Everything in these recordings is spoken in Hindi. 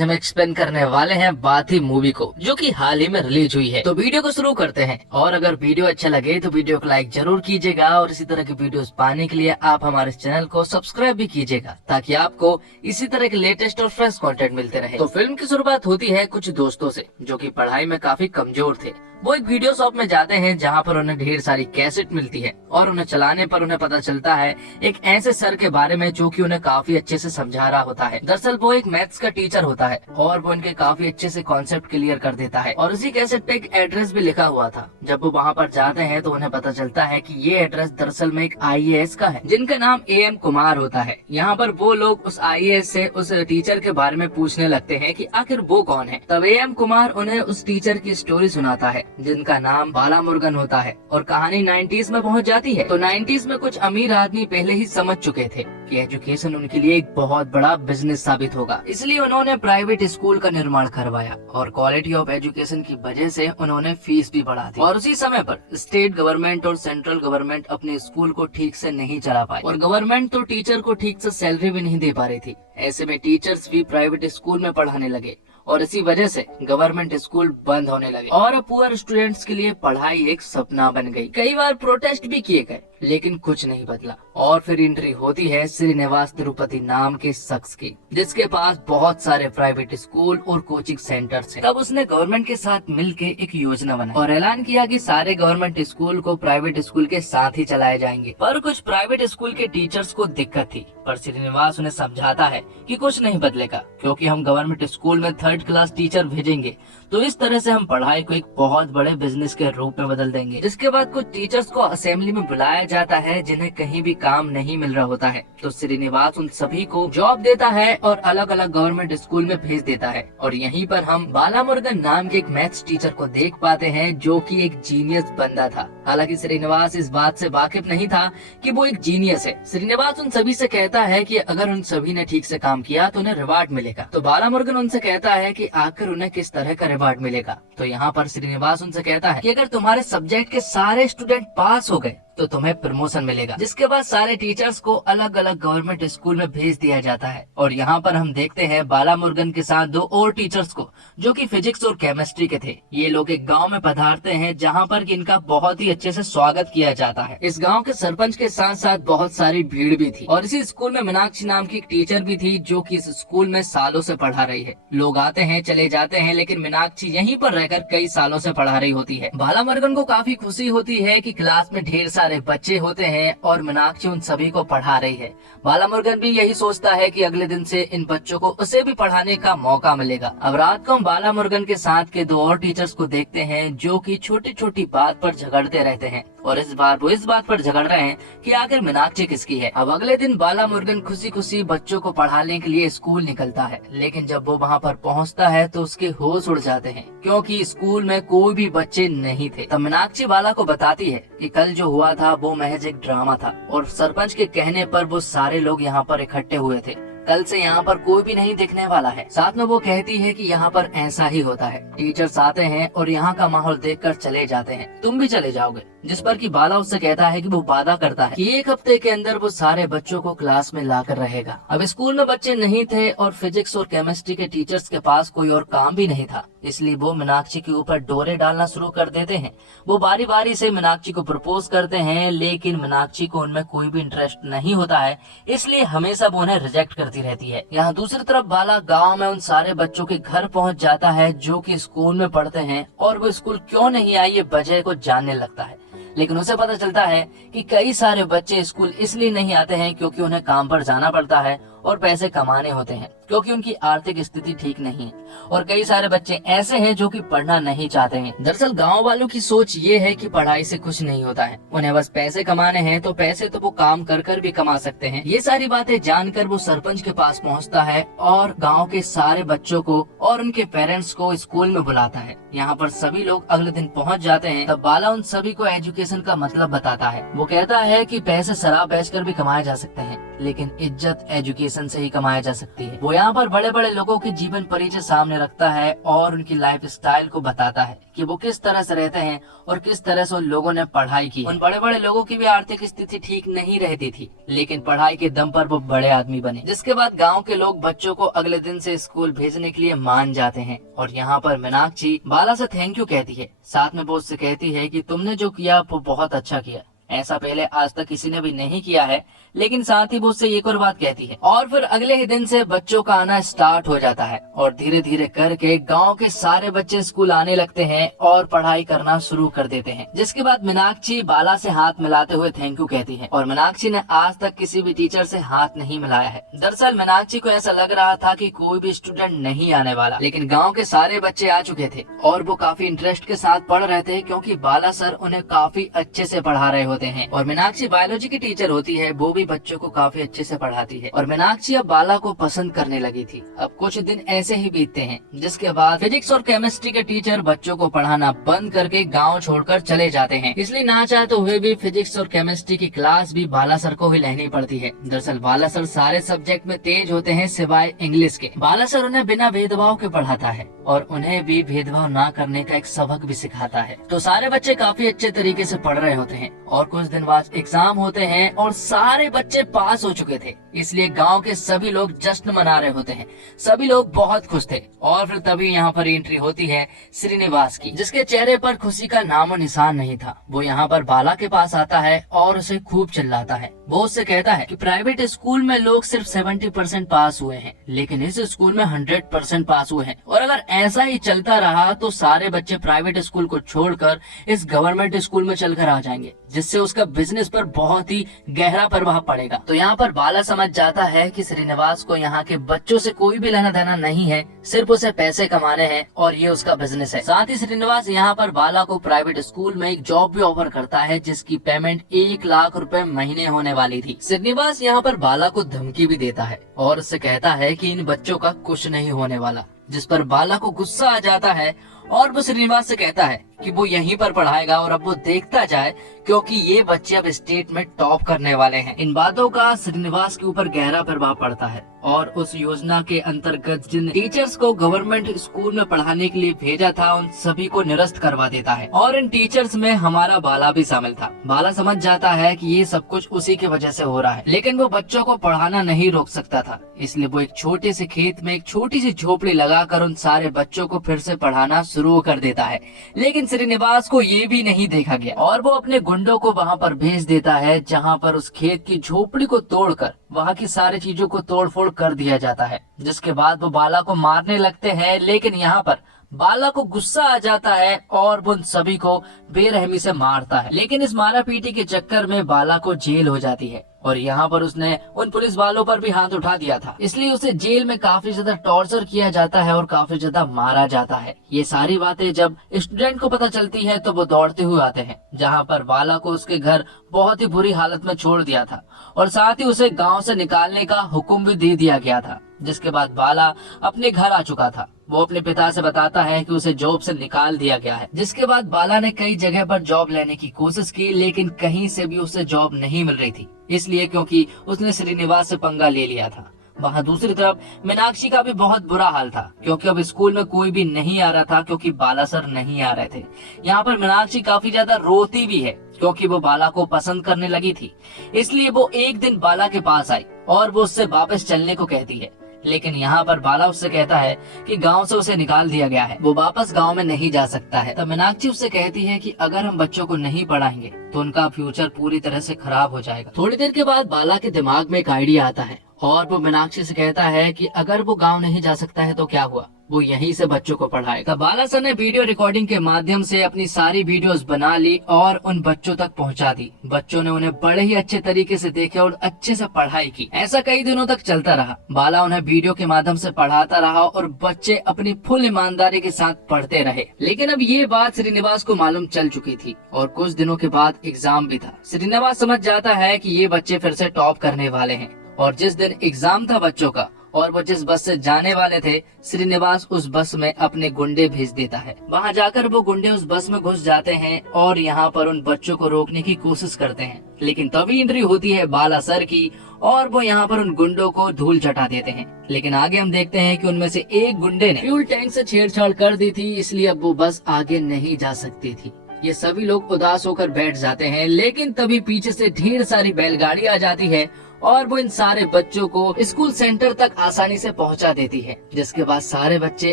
हम एक्सप्लेन करने वाले हैं बाथी मूवी को, जो कि हाल ही में रिलीज हुई है। तो वीडियो को शुरू करते हैं, और अगर वीडियो अच्छा लगे तो वीडियो को लाइक जरूर कीजिएगा, और इसी तरह की वीडियोस पाने के लिए आप हमारे चैनल को सब्सक्राइब भी कीजिएगा, ताकि आपको इसी तरह के लेटेस्ट और फ्रेश कंटेंट मिलते रहे। तो फिल्म की शुरुआत होती है कुछ दोस्तों से, जो कि पढ़ाई में काफी कमजोर थे। वो एक वीडियो शॉप में जाते हैं, जहाँ पर उन्हें ढेर सारी कैसेट मिलती है, और उन्हें चलाने पर उन्हें पता चलता है एक ऐसे सर के बारे में जो कि उन्हें काफी अच्छे से समझा रहा होता है। दरअसल वो एक मैथ्स का टीचर होता है, और वो उनके काफी अच्छे से कॉन्सेप्ट क्लियर कर देता है। और उसी कैसेट पे एक एड्रेस भी लिखा हुआ था। जब वो वहाँ पर जाते हैं तो उन्हें पता चलता है कि ये एड्रेस दरअसल में एक IAS का है, जिनका नाम AM कुमार होता है। यहाँ पर वो लोग उस IAS से उस टीचर के बारे में पूछने लगते हैं कि आखिर वो कौन है। तब AM कुमार उन्हें उस टीचर की स्टोरी सुनाता है, जिनका नाम बालामुरुगन होता है। और कहानी 90s में पहुंच जाती है। तो 90s में कुछ अमीर आदमी पहले ही समझ चुके थे कि एजुकेशन उनके लिए एक बहुत बड़ा बिजनेस साबित होगा, इसलिए उन्होंने प्राइवेट स्कूल का निर्माण करवाया, और क्वालिटी ऑफ एजुकेशन की वजह से उन्होंने फीस भी बढ़ा दी। और उसी समय पर स्टेट गवर्नमेंट और सेंट्रल गवर्नमेंट अपने स्कूल को ठीक से नहीं चला पाई, और गवर्नमेंट तो टीचर को ठीक से सैलरी भी नहीं दे पा रही थी। ऐसे में टीचर्स भी प्राइवेट स्कूल में पढ़ाने लगे, और इसी वजह से गवर्नमेंट स्कूल बंद होने लगे, और पुअर स्टूडेंट्स के लिए पढ़ाई एक सपना बन गई। कई बार प्रोटेस्ट भी किए गए, लेकिन कुछ नहीं बदला। और फिर एंट्री होती है श्रीनिवास तिरुपति नाम के शख्स की, जिसके पास बहुत सारे प्राइवेट स्कूल और कोचिंग सेंटर्स हैं। तब उसने गवर्नमेंट के साथ मिलकर एक योजना बनाई, और ऐलान किया कि सारे गवर्नमेंट स्कूल को प्राइवेट स्कूल के साथ ही चलाए जाएंगे। पर कुछ प्राइवेट स्कूल के टीचर्स को दिक्कत थी, पर श्रीनिवास उन्हें समझाता है कि कुछ नहीं बदलेगा, क्योंकि हम गवर्नमेंट स्कूल में 3rd क्लास टीचर भेजेंगे, तो इस तरह से हम पढ़ाई को एक बहुत बड़े बिजनेस के रूप में बदल देंगे। जिसके बाद कुछ टीचर्स को असेंबली में बुलाया जाता है, जिन्हें कहीं भी काम नहीं मिल रहा होता है। तो श्रीनिवास उन सभी को जॉब देता है और अलग अलग गवर्नमेंट स्कूल में भेज देता है। और यहीं पर हम बालामुरुगन नाम के एक मैथ्स टीचर को देख पाते हैं, जो कि एक जीनियस बंदा था। हालांकि श्रीनिवास इस बात से वाकिफ नहीं था कि वो एक जीनियस है। श्रीनिवास उन सभी से कहता है कि अगर उन सभी ने ठीक से काम किया तो उन्हें रिवार्ड मिलेगा। तो बालामुरुगन उनसे कहता है कि आखिर उन्हें किस तरह का रिवार्ड मिलेगा। तो यहाँ पर श्रीनिवास उनसे कहता है कि अगर तुम्हारे सब्जेक्ट के सारे स्टूडेंट पास हो गए तो तुम्हें प्रमोशन मिलेगा। जिसके बाद सारे टीचर्स को अलग अलग गवर्नमेंट स्कूल में भेज दिया जाता है। और यहाँ पर हम देखते हैं बालामुरुगन के साथ 2 और टीचर्स को, जो कि फिजिक्स और केमिस्ट्री के थे। ये लोग एक गांव में पधारते हैं, जहाँ पर इनका बहुत ही अच्छे से स्वागत किया जाता है। इस गाँव के सरपंच के साथ साथ बहुत सारी भीड़ भी थी, और इसी स्कूल में मीनाक्षी नाम की एक टीचर भी थी, जो की इस स्कूल में सालों से पढ़ा रही है। लोग आते हैं चले जाते हैं, लेकिन मीनाक्षी यहीं पर रहकर कई सालों से पढ़ा रही होती है। बालामुरुगन को काफी खुशी होती है कि क्लास में ढेर सारे बच्चे होते हैं, और मीनाक्षी उन सभी को पढ़ा रही है। बालामुरुगन भी यही सोचता है कि अगले दिन से इन बच्चों को उसे भी पढ़ाने का मौका मिलेगा। अब रात को हम बालामुरुगन के साथ के 2 और टीचर्स को देखते हैं, जो कि छोटी छोटी बात पर झगड़ते रहते हैं, और इस बार वो इस बात पर झगड़ रहे हैं कि आखिर मीनाक्षी किसकी है। अब अगले दिन बालामुरुगन खुशी खुशी बच्चों को पढ़ाने के लिए स्कूल निकलता है, लेकिन जब वो वहाँ पर पहुँचता है तो उसके होश उड़ जाते हैं, क्योंकि स्कूल में कोई भी बच्चे नहीं थे। तब मीनाक्षी बाला को बताती है कि कल जो हुआ था वो महज एक ड्रामा था, और सरपंच के कहने पर वो सारे लोग यहाँ पर इकट्ठे हुए थे। कल से यहाँ पर कोई भी नहीं दिखने वाला है। साथ में वो कहती है कि यहाँ पर ऐसा ही होता है। टीचर्स आते हैं और यहाँ का माहौल देखकर चले जाते हैं, तुम भी चले जाओगे। जिस पर कि बाला उससे कहता है कि वो वादा करता है कि 1 हफ्ते के अंदर वो सारे बच्चों को क्लास में लाकर रहेगा। अब स्कूल में बच्चे नहीं थे, और फिजिक्स और केमिस्ट्री के टीचर्स के पास कोई और काम भी नहीं था, इसलिए वो मीनाक्षी के ऊपर डोरे डालना शुरू कर देते हैं। वो बारी बारी से मीनाक्षी को प्रपोज करते हैं, लेकिन मीनाक्षी को उनमें कोई भी इंटरेस्ट नहीं होता है, इसलिए हमेशा वो उन्हें रिजेक्ट करती रहती है। यहाँ दूसरी तरफ बाला गाँव में उन सारे बच्चों के घर पहुँच जाता है, जो की स्कूल में पढ़ते हैं, और वो स्कूल क्यों नहीं आई ये वजह को जानने लगता है। लेकिन उसे पता चलता है कि कई सारे बच्चे स्कूल इसलिए नहीं आते हैं क्योंकि उन्हें काम पर जाना पड़ता है और पैसे कमाने होते हैं, क्योंकि उनकी आर्थिक स्थिति ठीक नहीं है। और कई सारे बच्चे ऐसे हैं जो कि पढ़ना नहीं चाहते हैं। दरअसल गांव वालों की सोच ये है कि पढ़ाई से कुछ नहीं होता है, उन्हें बस पैसे कमाने हैं, तो पैसे तो वो काम कर कर भी कमा सकते हैं। ये सारी बातें जानकर वो सरपंच के पास पहुंचता है, और गांव के सारे बच्चों को और उनके पेरेंट्स को स्कूल में बुलाता है। यहाँ पर सभी लोग अगले दिन पहुँच जाते हैं। तब बाला उन सभी को एजुकेशन का मतलब बताता है। वो कहता है कि पैसे शराब बेचकर भी कमाए जा सकते हैं, लेकिन इज्जत एजुकेशन से ही कमाया जा सकती है। वो यहाँ पर बड़े बड़े लोगों के जीवन परिचय सामने रखता है और उनकी लाइफ स्टाइल को बताता है कि वो किस तरह से रहते हैं और किस तरह से उन लोगों ने पढ़ाई की। उन बड़े बड़े लोगों की भी आर्थिक स्थिति ठीक नहीं रहती थी, लेकिन पढ़ाई के दम पर वो बड़े आदमी बने, जिसके बाद गाँव के लोग बच्चों को अगले दिन से स्कूल भेजने के लिए मान जाते हैं। और यहाँ पर मीनाक्षी बाला से थैंक यू कहती है, साथ में वो उससे कहती है कि तुमने जो किया वो बहुत अच्छा किया, ऐसा पहले आज तक किसी ने भी नहीं किया है। लेकिन साथ ही वो उससे एक और बात कहती है। और फिर अगले ही दिन से बच्चों का आना स्टार्ट हो जाता है और धीरे धीरे करके गांव के सारे बच्चे स्कूल आने लगते हैं और पढ़ाई करना शुरू कर देते हैं। जिसके बाद मीनाक्षी बाला से हाथ मिलाते हुए थैंक यू कहती है और मीनाक्षी ने आज तक किसी भी टीचर से हाथ नहीं मिलाया है। दरअसल मीनाक्षी को ऐसा लग रहा था कि कोई भी स्टूडेंट नहीं आने वाला, लेकिन गाँव के सारे बच्चे आ चुके थे और वो काफी इंटरेस्ट के साथ पढ़ रहे थे, क्योंकि बाला सर उन्हें काफी अच्छे से पढ़ा रहे होते हैं। और मीनाक्षी बायोलॉजी की टीचर होती है, वो भी बच्चों को काफी अच्छे से पढ़ाती है। और मीनाक्षी अब बाला को पसंद करने लगी थी। अब कुछ दिन ऐसे ही बीतते हैं, जिसके बाद फिजिक्स और केमिस्ट्री के टीचर बच्चों को पढ़ाना बंद करके गांव छोड़कर चले जाते हैं। इसलिए ना चाहते हुए भी फिजिक्स और केमिस्ट्री की क्लास भी बाला सर को ही लेनी पड़ती है। दरअसल बाला सर सारे सब्जेक्ट में तेज होते हैं सिवाय इंग्लिश के। बाला सर उन्हें बिना भेदभाव के पढ़ाता है और उन्हें भी भेदभाव ना करने का एक सबक भी सिखाता है। तो सारे बच्चे काफी अच्छे तरीके से पढ़ रहे होते हैं और कुछ दिन बाद एग्जाम होते हैं और सारे बच्चे पास हो चुके थे, इसलिए गांव के सभी लोग जश्न मना रहे होते हैं। सभी लोग बहुत खुश थे। और फिर तभी यहाँ पर एंट्री होती है श्रीनिवास की, जिसके चेहरे पर खुशी का नामो निशान नहीं था। वो यहाँ पर बाला के पास आता है और उसे खूब चिल्लाता है। वो उससे कहता है कि प्राइवेट स्कूल में लोग सिर्फ 70% पास हुए हैं, लेकिन इस स्कूल में 100% पास हुए हैं। और अगर ऐसा ही चलता रहा तो सारे बच्चे प्राइवेट स्कूल को छोड़कर इस गवर्नमेंट स्कूल में चलकर आ जाएंगे, जिससे उसका बिजनेस पर बहुत ही गहरा प्रभाव पड़ेगा। तो यहाँ पर बाला समझ जाता है कि श्रीनिवास को यहाँ के बच्चों से कोई भी लेना देना नहीं है, सिर्फ उसे पैसे कमाने हैं और ये उसका बिजनेस है। साथ ही श्रीनिवास यहाँ पर बाला को प्राइवेट स्कूल में एक जॉब भी ऑफर करता है, जिसकी पेमेंट 1 लाख रुपए महीने होने वाली थी। श्रीनिवास यहाँ पर बाला को धमकी भी देता है और उससे कहता है कि इन बच्चों का कुछ नहीं होने वाला, जिस पर बाला को गुस्सा आ जाता है और वो श्रीनिवास से कहता है कि वो यहीं पर पढ़ाएगा और अब वो देखता जाए, क्योंकि ये बच्चे अब स्टेट में टॉप करने वाले हैं। इन बातों का श्रीनिवास के ऊपर गहरा प्रभाव पड़ता है और उस योजना के अंतर्गत जिन टीचर्स को गवर्नमेंट स्कूल में पढ़ाने के लिए भेजा था, उन सभी को निरस्त करवा देता है। और इन टीचर्स में हमारा बाला भी शामिल था। बाला समझ जाता है कि ये सब कुछ उसी की वजह से हो रहा है, लेकिन वो बच्चों को पढ़ाना नहीं रोक सकता था। इसलिए वो एक छोटे से खेत में एक छोटी सी झोपड़ी लगाकर उन सारे बच्चों को फिर से पढ़ाना शुरू कर देता है। लेकिन श्रीनिवास को ये भी नहीं देखा गया और वो अपने गुंडों को वहाँ पर भेज देता है, जहाँ पर उस खेत की झोपड़ी को तोड़कर वहाँ की सारी चीजों को तोड़फोड़ कर दिया जाता है। जिसके बाद वो बाला को मारने लगते हैं, लेकिन यहाँ पर बाला को गुस्सा आ जाता है और वो उन सभी को बेरहमी से मारता है। लेकिन इस मारा पीटी के चक्कर में बाला को जेल हो जाती है और यहाँ पर उसने उन पुलिस वालों पर भी हाथ उठा दिया था, इसलिए उसे जेल में काफी ज्यादा टॉर्चर किया जाता है और काफी ज्यादा मारा जाता है। ये सारी बातें जब स्टूडेंट को पता चलती है तो वो दौड़ते हुए आते हैं, जहाँ पर बाला को उसके घर बहुत ही बुरी हालत में छोड़ दिया था और साथ ही उसे गाँव से निकालने का हुक्म भी दे दिया गया था। जिसके बाद बाला अपने घर आ चुका था। वो अपने पिता से बताता है कि उसे जॉब से निकाल दिया गया है। जिसके बाद बाला ने कई जगह पर जॉब लेने की कोशिश की, लेकिन कहीं से भी उसे जॉब नहीं मिल रही थी, इसलिए क्योंकि उसने श्रीनिवास से पंगा ले लिया था। वहाँ दूसरी तरफ मीनाक्षी का भी बहुत बुरा हाल था, क्योंकि अब स्कूल में कोई भी नहीं आ रहा था, क्योंकि बाला सर नहीं आ रहे थे। यहाँ पर मीनाक्षी काफी ज्यादा रोती भी है, क्योंकि वो बाला को पसंद करने लगी थी। इसलिए वो एक दिन बाला के पास आई और वो उससे वापस चलने को कहती है, लेकिन यहाँ पर बाला उससे कहता है कि गांव से उसे निकाल दिया गया है, वो वापस गांव में नहीं जा सकता है। तब मीनाक्षी उससे कहती है कि अगर हम बच्चों को नहीं पढ़ाएंगे तो उनका फ्यूचर पूरी तरह से खराब हो जाएगा। थोड़ी देर के बाद बाला के दिमाग में एक आइडिया आता है और वो मीनाक्षी से कहता है कि अगर वो गांव नहीं जा सकता है तो क्या हुआ, वो यहीं से बच्चों को पढ़ाएगा। बाला सर ने वीडियो रिकॉर्डिंग के माध्यम से अपनी सारी वीडियोस बना ली और उन बच्चों तक पहुंचा दी। बच्चों ने उन्हें बड़े ही अच्छे तरीके से देखे और अच्छे से पढ़ाई की। ऐसा कई दिनों तक चलता रहा। बाला उन्हें वीडियो के माध्यम से पढ़ाता रहा और बच्चे अपनी फुल ईमानदारी के साथ पढ़ते रहे। लेकिन अब ये बात श्रीनिवास को मालूम चल चुकी थी और कुछ दिनों के बाद एग्जाम भी था। श्रीनिवास समझ जाता है कि ये बच्चे फिर से टॉप करने वाले हैं और जिस दिन एग्जाम था बच्चों का और वो जिस बस से जाने वाले थे श्रीनिवास उस बस में अपने गुंडे भेज देता है। वहाँ जाकर वो गुंडे उस बस में घुस जाते हैं और यहाँ पर उन बच्चों को रोकने की कोशिश करते हैं, लेकिन तभी एंट्री होती है बालासर की और वो यहाँ पर उन गुंडों को धूल चटा देते हैं। लेकिन आगे हम देखते हैं कि उनमें से एक गुंडे ने फ्यूल टैंक से छेड़छाड़ कर दी थी, इसलिए अब वो बस आगे नहीं जा सकती थी। ये सभी लोग उदास होकर बैठ जाते हैं, लेकिन तभी पीछे से ढेर सारी बैलगाड़ी आ जाती है और वो इन सारे बच्चों को स्कूल सेंटर तक आसानी से पहुंचा देती है। जिसके बाद सारे बच्चे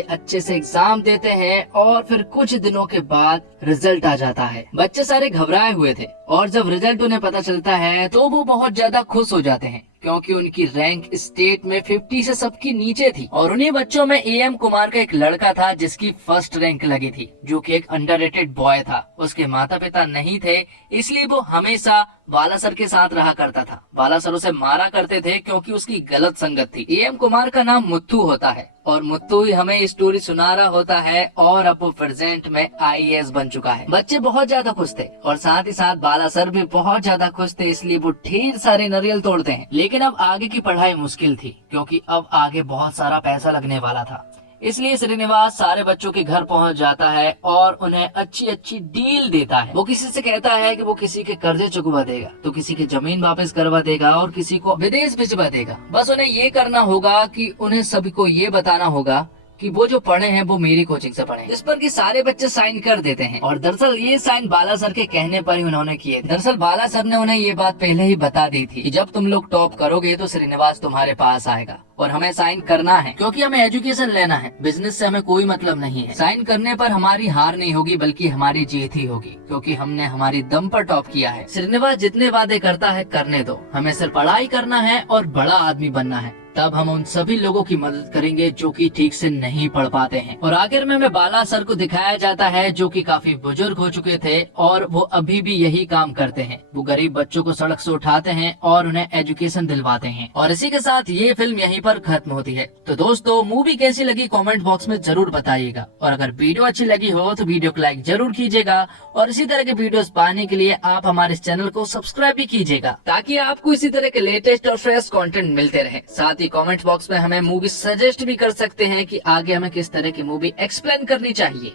अच्छे से एग्जाम देते हैं और फिर कुछ दिनों के बाद रिजल्ट आ जाता है। बच्चे सारे घबराए हुए थे और जब रिजल्ट उन्हें पता चलता है तो वो बहुत ज्यादा खुश हो जाते हैं, क्योंकि उनकी रैंक स्टेट में 50 से सबकी नीचे थी। और उन्हीं बच्चों में AM कुमार का एक लड़का था जिसकी फर्स्ट रैंक लगी थी, जो कि एक अंडररेटेड बॉय था। उसके माता पिता नहीं थे, इसलिए वो हमेशा बालासर के साथ रहा करता था। बालासर उसे मारा करते थे क्योंकि उसकी गलत संगत थी। AM कुमार का नाम मुत्थू होता है और मुत्तू ही हमें स्टोरी सुना रहा होता है और अब वो प्रेजेंट में IAS बन चुका है। बच्चे बहुत ज्यादा खुश थे और साथ ही साथ बालासर भी बहुत ज्यादा खुश थे, इसलिए वो ढेर सारे नारियल तोड़ते हैं। लेकिन अब आगे की पढ़ाई मुश्किल थी, क्योंकि अब आगे बहुत सारा पैसा लगने वाला था। इसलिए श्रीनिवास सारे बच्चों के घर पहुंच जाता है और उन्हें अच्छी अच्छी डील देता है। वो किसी से कहता है कि वो किसी के कर्जे चुकवा देगा, तो किसी की जमीन वापस करवा देगा और किसी को विदेश भिजवा देगा। बस उन्हें ये करना होगा कि उन्हें सभी को ये बताना होगा कि वो जो पढ़े हैं वो मेरी कोचिंग से पढ़े, जिस पर कि सारे बच्चे साइन कर देते हैं। और दरअसल ये साइन बालासर के कहने पर ही उन्होंने किए। दरअसल बालासर ने उन्हें ये बात पहले ही बता दी थी कि जब तुम लोग टॉप करोगे तो श्रीनिवास तुम्हारे पास आएगा और हमें साइन करना है, क्योंकि हमें एजुकेशन लेना है, बिजनेस से हमें कोई मतलब नहीं है। साइन करने पर हमारी हार नहीं होगी बल्कि हमारी जीत ही होगी, क्योंकि हमने हमारी दम पर टॉप किया है। श्रीनिवास जितने वादे करता है करने दो, हमें सिर्फ पढ़ाई करना है और बड़ा आदमी बनना है, तब हम उन सभी लोगों की मदद करेंगे जो कि ठीक से नहीं पढ़ पाते हैं। और आखिर में हमें बालासर को दिखाया जाता है जो कि काफी बुजुर्ग हो चुके थे और वो अभी भी यही काम करते हैं। वो गरीब बच्चों को सड़क से उठाते हैं और उन्हें एजुकेशन दिलवाते हैं। और इसी के साथ ये फिल्म यहीं पर खत्म होती है। तो दोस्तों, मूवी कैसी लगी कमेंट बॉक्स में जरूर बताइएगा और अगर वीडियो अच्छी लगी हो तो वीडियो को लाइक जरूर कीजिएगा और इसी तरह के वीडियोस पाने के लिए आप हमारे इस चैनल को सब्सक्राइब भी कीजिएगा, ताकि आपको इसी तरह के लेटेस्ट और फ्रेश कंटेंट मिलते रहे। साथ ही कमेंट बॉक्स में हमें मूवी सजेस्ट भी कर सकते हैं कि आगे हमें किस तरह की मूवी एक्सप्लेन करनी चाहिए।